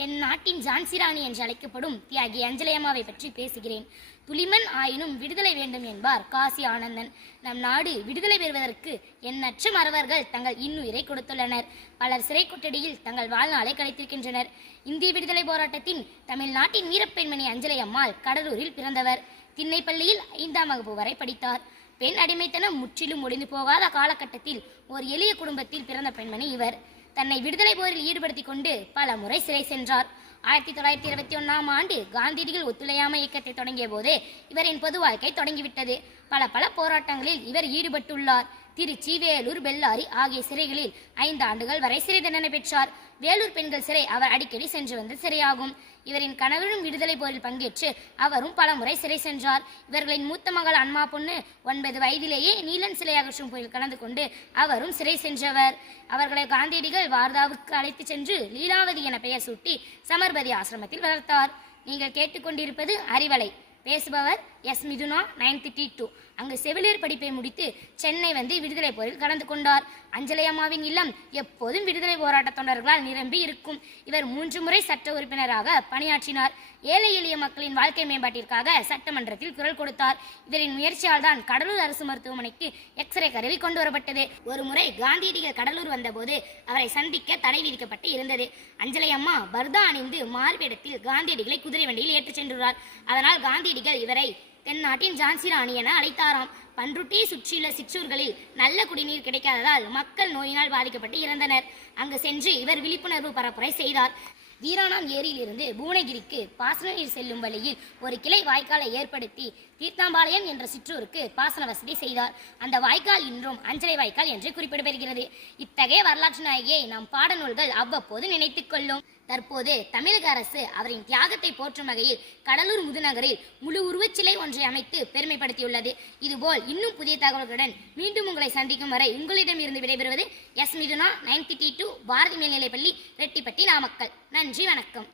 தென்னாட்டின் ஜான்சிராணி என்று அழைக்கப்படும் தியாகி அஞ்சலயம்மாவை பற்றி பேசுகிறேன். துளிமன் ஆயினும் விடுதலை வேண்டும் என்பார் காசி ஆனந்தன். நம் நாடு விடுதலை பெறுவதற்கு எண்ணற்ற மறவர்கள் தங்கள் இன்னுயிரை கொடுத்துள்ளனர். பலர் சிறை கொட்டடியில் தங்கள் வாழ்நாளை கழித்திருக்கின்றனர். இந்திய விடுதலை போராட்டத்தின் தமிழ்நாட்டின் வீரப்பெண்மணி அஞ்சலையம்மாள் கடலூரில் பிறந்தவர். திண்ணைப்பள்ளியில் ஐந்தாம் வகுப்பு வரை படித்தார். பெண் அடிமைத்தனம் முற்றிலும் ஒளிந்து போகாத காலகட்டத்தில் ஒரு எளிய குடும்பத்தில் பிறந்த பெண்மணி இவர். தன்னை விடுதலை போரில் ஈடுபடுத்திக் கொண்டு பல முறை சிறை சென்றார். ஆயிரத்தி தொள்ளாயிரத்தி இருபத்தி ஒன்றாம் ஆண்டு காந்தியடிகள் ஒத்துழையாமை இயக்கத்தை தொடங்கிய போது இவரின் பொது வாழ்க்கை தொடங்கிவிட்டது. பல பல போராட்டங்களில் இவர் ஈடுபட்டுள்ளார். திருச்சி வேலூர் பெல்லாரி ஆகிய சிறைகளில் ஐந்து ஆண்டுகள் வரை சிறை தண்டனை பெற்றார். வேலூர் பெண்கள் சிறை அவர் அடிக்கடி சென்று வந்த சிறையாகும். இவரின் கணவரும் விடுதலை போரில் பங்கேற்று அவரும் பலமுறை சிறை சென்றார். இவர்களின் மூத்த மகள் அன்மா பொண்ணு ஒன்பது வயதிலேயே நீலன் சிலை அகற்றும் போரில் கலந்து கொண்டு அவரும் சிறை சென்றவர். அவர்களை காந்தியடிகள் வார்தாவுக்கு அழைத்து சென்று லீலாவதி என பெயர் சூட்டி சமர்பதி ஆசிரமத்தில் வளர்த்தார். நீங்கள் கேட்டுக்கொண்டிருப்பது அறிவலை. பேசுபவர் S Mithuna ninth D two அங்கு செவிலியர் படிப்பை முடித்து சென்னை வந்து விடுதலை போரில் கலந்து கொண்டார். அஞ்சலையம்மாவின் இல்லம் எப்போதும் விடுதலை போராட்ட தொண்டர்களால் நிரம்பி இருக்கும். இவர் மூன்று முறை சட்ட உறுப்பினராக பணியாற்றினார். ஏழை எளிய மக்களின் வாழ்க்கை மேம்பாட்டிற்காக சட்டமன்றத்தில் குரல் கொடுத்தார். இவரின் முயற்சியால் தான் கடலூர் அரசு மருத்துவமனைக்கு எக்ஸ்ரே கருவி கொண்டு வரப்பட்டது. ஒரு முறை காந்தியடிகள் கடலூர் வந்தபோது அவரை சந்திக்க தடை விதிக்கப்பட்டு இருந்தது. அஞ்சலையம்மா பர்தா அணிந்து மார்பிடத்தில் காந்தியடிகளை குதிரை வண்டியில் ஏற்றுச் சென்றுள்ளார். அதனால் காந்தியடிகள் இவரை தென்னாட்டின் ஜான்சி ராணி என அழைத்தாராம். பன்ருட்டியை சுற்றியுள்ள சிற்றூர்களில் நல்ல குடிநீர் கிடைக்காததால் மக்கள் நோயினால் பாதிக்கப்பட்டு இறந்தனர். அங்கு சென்று இவர் விழிப்புணர்வு பரப்புரை செய்தார். வீராணாம் ஏரியிலிருந்து புவனகிரிக்கு பாசன நீர் செல்லும் வழியில் ஒரு கிளை வாய்க்காலை ஏற்படுத்தி தீர்த்தாம்பாளையம் என்ற சிற்றூருக்கு பாசன வசதி செய்தார். அந்த வாய்க்கால் இன்றும் அஞ்சலை வாய்க்கால் என்று குறிப்பிடப்படுகிறது. இத்தகைய வரலாற்று நாயகியை நம் பாடநூல்கள் அவ்வப்போது நினைத்துக் கொள்ளும். தற்போது தமிழக அரசு அவரின் தியாகத்தை போற்றும் வகையில் கடலூர் முதுநகரில் முழு உருவச்சிலை ஒன்றை அமைத்து பெருமைப்படுத்தியுள்ளது. இதுபோல் இன்னும் புதிய தகவல்களுடன் மீண்டும் உங்களை சந்திக்கும் வரை உங்களிடம் இருந்து விடைபெறுவது S Mithuna ninety D two Bharathi மேல்நிலைப்பள்ளி ரெட்டிப்பட்டி நாமக்கல். நன்றி வணக்கம்.